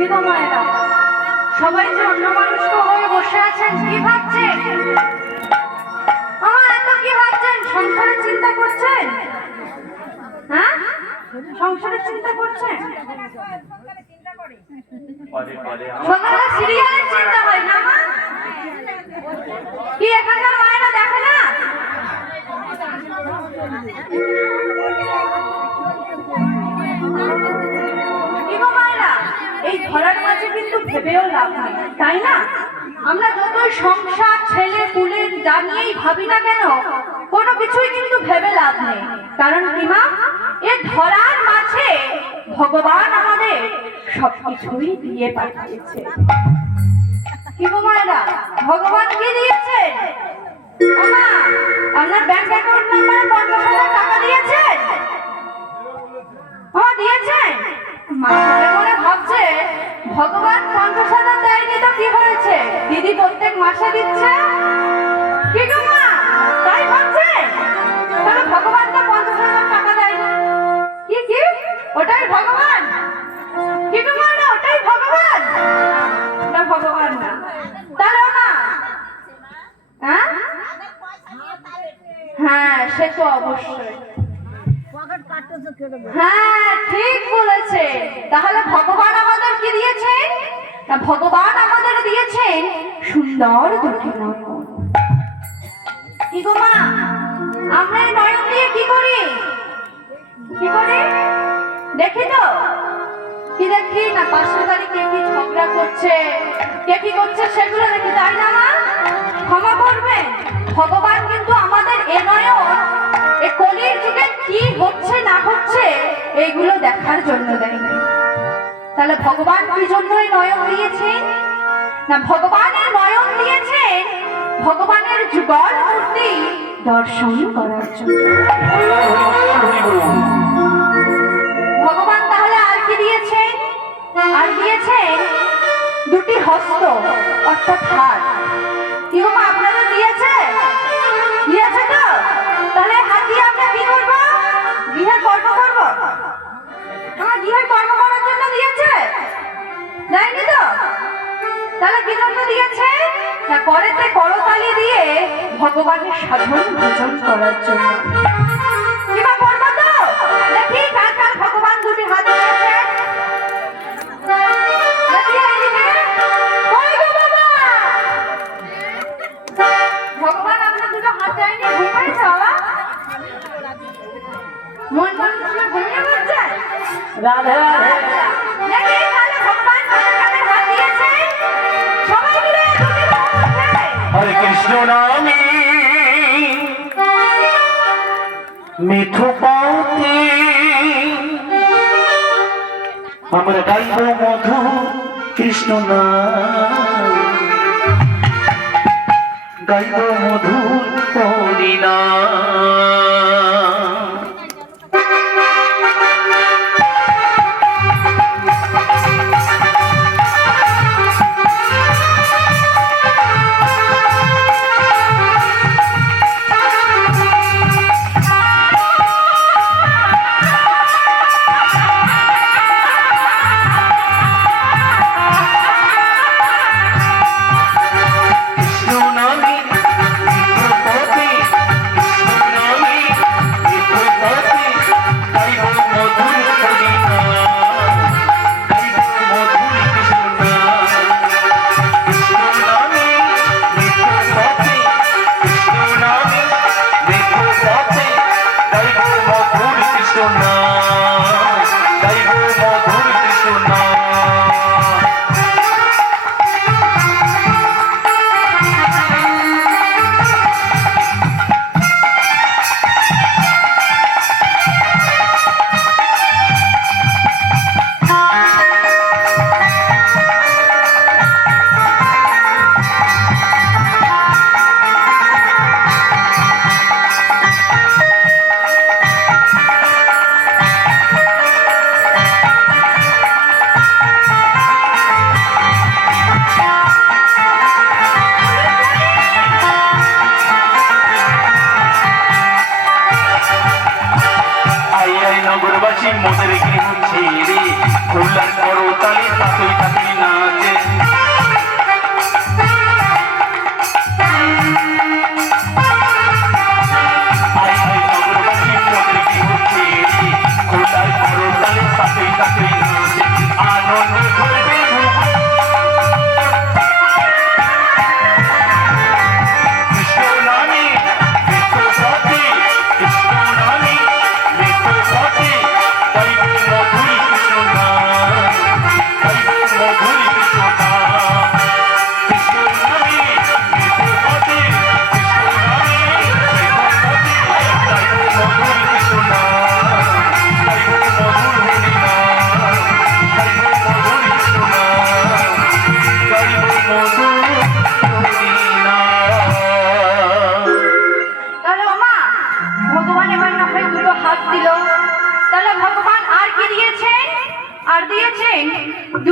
কি গো মায়েরা, সবাই যে অন্য মানুষকে হয়ে বসে আছেন, কি ভাবছেন? আমার এত কি ভাবছেন? সংসারের চিন্তা করছেন? হ্যাঁ, সংসারের চিন্তা করছেন? সকালে সিরিয়ালের চিন্তা হয় না মা? কি এখানকার মায়েরা দেখে না? কি গো মায়েরা, এই ধরার মাঝে কিন্তু ভেবেও লাভ নেই, তাই না? আমরা যতই সংসার ছেলে পুলে জানিয়েই ভাবি না কেন, কোনো কিছুই কিন্তু ভেবে লাভ নেই। কারণ কি মা, এ ধরার মাঝে ভগবান আমাদের সবকিছুই দিয়ে পাঠিয়েছে। কি গো মায়েরা, ভগবান কি দিয়েছেন? মা, আপনার ব্যাংক অ্যাকাউন্ট নাম্বারে 50,000 টাকা দিয়েছেন? দিয়েছেন? মা মনে মনে ভাবছে, ভগবান 50,000 দেয়নি তো কি হয়েছে, দিদি প্রত্যেক মাসে দিচ্ছে। কি গো মা, তাই ভাবছে? তাহলে ভগবান তো 50,000 টাকা দেয়নি। কি কি, ওটাই ভগবান? কি গো মা, না ওটাই ভগবান? না ভগবান না, তাহলে না। হ্যাঁ, সে তো অবশ্যই। হ্যাঁ, ঠিক বলেছে। তাহলে ভগবান আমাদের কি দিয়েছেন? না, ভগবান আমাদের দিয়েছেন সুন্দর দুটি নয়ন। কি গো মা, আমরা এই নয়ন দিয়ে কি করি? কি করি দেখি তো? কি দেখি না? পাশের বাড়ি কে কি ঝগড়া করছে, কে কি করছে সেগুলো দেখি, তাই না মা? ক্ষমা করবেন, ভগবান কিন্তু আমাদের এ নয়ন, এই কলির যুগে কি হচ্ছে না হচ্ছে এইগুলো দেখার জন্য দেয়নি। তাহলে ভগবান কি জন্য এই নয়ন দিয়েছেন? না, ভগবানের নয়ন দিয়েছেন ভগবানের যুগল মূর্তি দর্শন করার জন্য। ভগবান তাহলে আর কি দিয়েছেন? আর দিয়েছেন দুটি হস্ত, অর্থাৎ হাত। কি গো মা, আপনারা দিয়েছে? দিয়েছে তো? তাহলে হাত দিয়ে আমরা কি করবো? গৃহের কর্ম করবো। আমার গৃহের কর্ম করার জন্য দিয়েছে? দেয়নি তো? তাহলে কি জন্য দিয়েছে? না, করেতে করতালি দিয়ে ভগবানের সাধন ভোজন করার জন্য। কিবা করবো তো? দেখি কার কার ভগবান দুটি হাত দিয়েছে। ভগবান আপনার দুটো হাত দেয়নি, ঘুমাইছে বাবা? মন মানুষকে ঘুমিয়ে পড়ছে? রাধে রাধে। দেখি তাহলে ভগবান কাদের হাত দিয়েছে, সবাই মিলে দুটি হাত। হরে কৃষ্ণ নামে মিঠু পথে আমরা গাইব মধু কৃষ্ণ নাম, গাইব মধুর হরিনাম।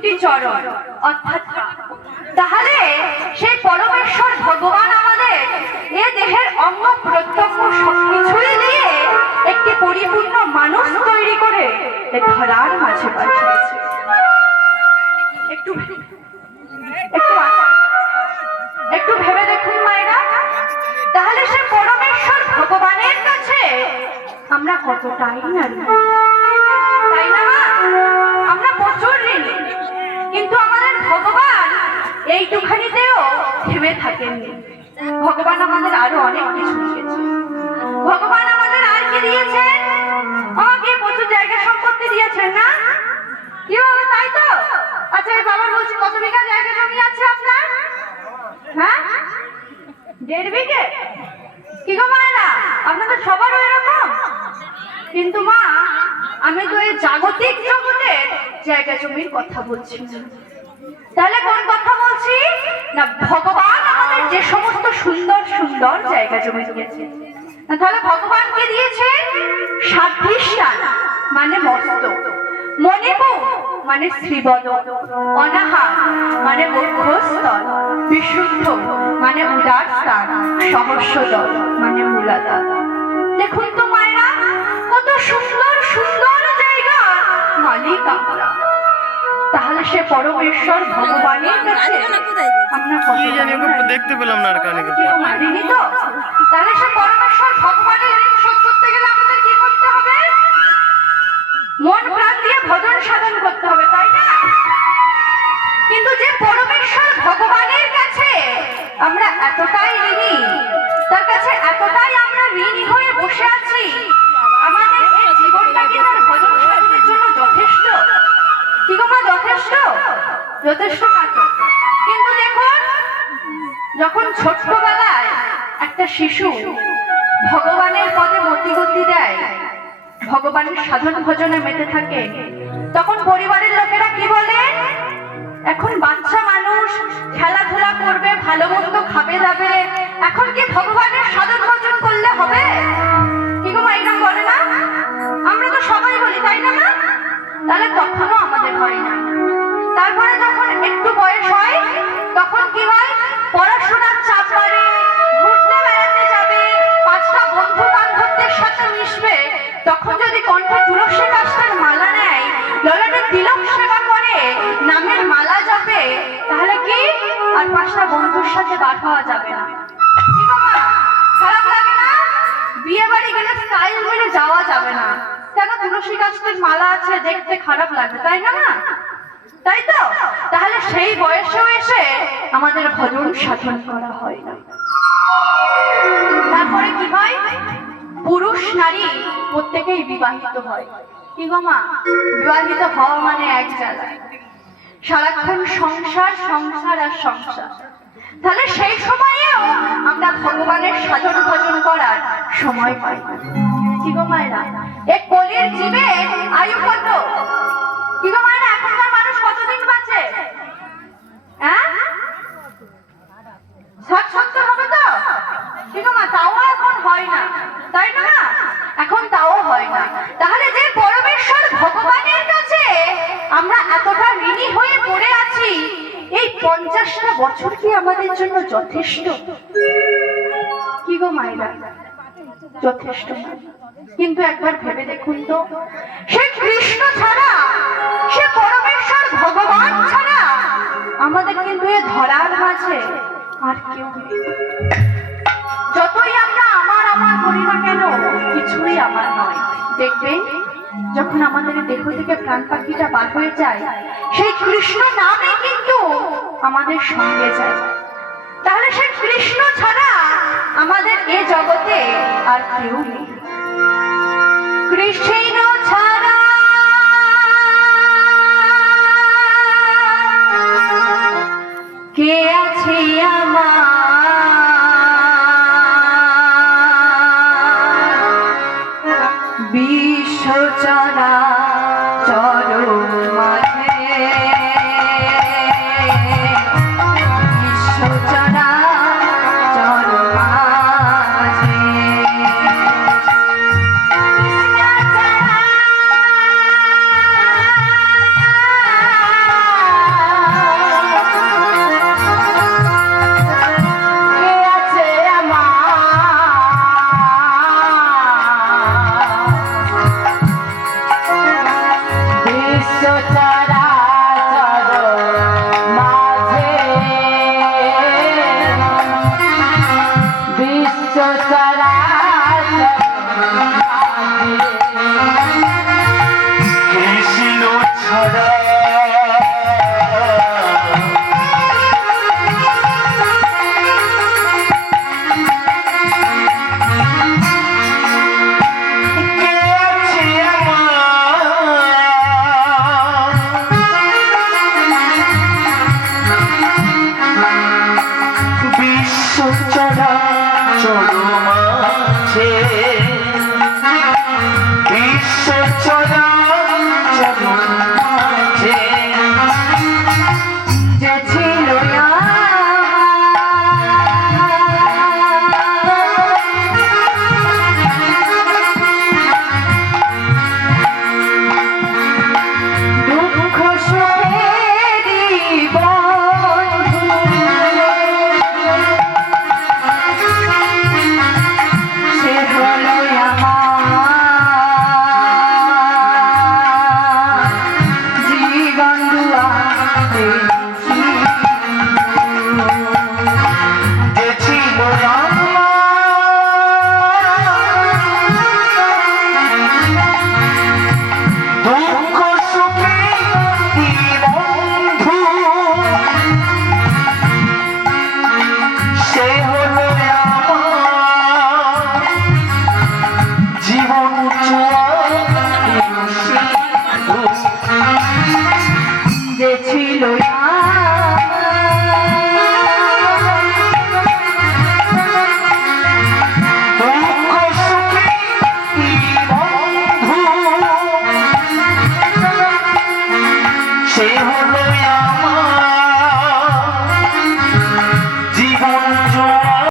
দুটি চরণ অর্থাৎ তাহলে সেই পরমেশ্বর ভগবান আমাদের এ দেহের অঙ্গ প্রত্যঙ্গ সবকিছুই দিয়ে একটি পরিপূর্ণ মানুষ তৈরি করে এ ধরার মাঝে পাঠিয়েছে। একটু একটু ভেবে দেখুন মায়েরা, তাহলে সে পরমেশ্বর ভগবানের কাছে আমরা কতটাই না ঋণী, তাই না? আমরা প্রচুর ঋণী, কিন্তু আমাদের ভগবান এইটুখানিতেও থেমে থাকেননি। ভগবান আমাদের আরো অনেক কিছু দিয়েছে। ভগবান আমাদের আর কি দিয়েছেন? আমাকে প্রচুর জায়গা সম্পত্তি দিয়েছেন না? কি বলো, তাই তো? আচ্ছা বাবার বলছি, কত বিঘা জায়গা জমি আছে আপনার? হ্যাঁ, 1.5 বিঘে। কি গো মায়েরা, আপনাদের সবার ওই রকম? কিন্তু মা, আমি তো এই জাগতিক জগতের জায়গা জমির কথা বলছি না। তাহলে কোন কথা বলছি না? ভগবান আমাদের যে সমস্ত সুন্দর সুন্দর জায়গা জমি দিয়েছে, তাহলে ভগবান কে দিয়েছে? সাধিষ্ঠান মানে মস্ত, মণিপুর মানে শ্রীবদ, অনাহার মানে বক্ষস্থল, বিশুদ্ধ মানে উদার স্থান, সহস্রদল মানে মূলাধার। দেখুন তো মায়েরা, কত সুন্দর সুন্দর জায়গা মালিক আমরা। তাহলে সে পরমেশ্বর ভগবানের কাছে আমরা দেখতে পেলাম না, আর কানে মানিনি তো। তাহলে সে পরমেশ্বর ভগবানের ঋণ শোধ করতে গেলে আমাদের কি করতে হবে? মন প্রাণ দিয়ে ভজন সাধন করতে হবে, তাই না? কিন্তু যে পরমেশ্বর ভগবানের কাছে আমরা এতটাই ঋণী, তার কাছে এতটাই আমরা ঋণী হয়ে বসে আছি, আমাদের এই জীবনটা কি তার ভজন সাধনের জন্য যথেষ্ট? কি গো মা, যথেষ্ট? যথেষ্ট না তো। কিন্তু দেখুন, যখন ছোট্টবেলায় একটা শিশু ভগবানের পদে মতিগতি দেয়, ভগবানের সাধন ভজনে মেতে থাকে, তখন পরিবারের লোকেরা কি বলে? এখন বাচ্চা মানুষ খেলাধুলা করবে, ভালো মন্দ খাবে দাবে, এখন কি ভগবানের সাধন ভজন করলে হবে? কি গো মা, এরকম বলে না? আমরা তো সবাই বলি, তাই না মা? তাহলে তখনও আমাদের হয় না। তারপরে যখন একটু বয়স হয়, তখন কি হয়? পড়াশোনার চাপ বাড়ে, ঘুরতে বেড়াতে যাবে, 5টা বন্ধু বান্ধবদের সাথে মিশবে, তখন যদি কণ্ঠে তুলসী গাছের মালা নেয়, ললাটে তিলক সেবা করে, নামের মালা জপে, তাহলে কি আর 5টা বন্ধুর সাথে বার হওয়া যাবে না? কি গো মা, খারাপ লাগে না? বিয়ে বাড়ি গেলে স্টাইল মেরে যাওয়া যাবে না, কেন? তুলসী গাছের মালা আছে, দেখতে খারাপ লাগে, তাই না মা? তাই তো। তাহলে সেই বয়সেও এসে আমাদের ভজন সাধন করা হয় না। তারপরে কি হয়? পুরুষ নারী প্রত্যেকেই বিবাহিত হয়। কি গো মা, বিবাহিত হওয়া মানে এক জায়গায় সারাক্ষণ সংসার সংসার আর সংসার। তাহলে সেই সময়েও আমরা ভগবানের সাধন ভজন করার সময় পাই না। কি গো মায়েরা, এক কলির জীবে আয়ু কত? কি গো মায়েরা, এখনকার মানুষ কতদিন বাঁচে? হ্যাঁ, 60-70 হবে তো? কি গো মা, তাও এখন হয় না, তাই না? এখন তাও হয় না। তাহলে যে পরমেশ্বর ভগবানের কাছে আমরা এতটা ঋণী হয়ে পড়ে আছি, এই 50টা বছর কি আমাদের জন্য যথেষ্ট? কি গো মায়েরা, যথেষ্ট না। কিন্তু একবার ভেবে দেখুন তো, সে কৃষ্ণ ছাড়া, সে পরমেশ্বর ভগবান ছাড়া আমাদের কিন্তু এ ধরার মাঝে আর কেউ নেই। যতই আমরা আমার আমার করি না কেন, কিছুই আমার নয়। দেখবেন, যখন আমাদের দেহ থেকে প্রাণ পাখিটা বার হয়ে যায়, সেই কৃষ্ণ নামে কিন্তু আমাদের সঙ্গে যায়। তাহলে সে কৃষ্ণ ছাড়া আমাদের এ জগতে আর কেউ নেই। কৃষ্ণ ছাড়া কে আছে আমার? বিশ্বচরা চরম মাঝে, বিশ্বচরা চরম মাঝে, কৃষ্ণ ছাড়া যে ছিল দুঃখ সুখে বন্ধু, সে হলো আমার জীবন যে ছিল দুঃখ সুখে বন্ধু, সে হলো আমার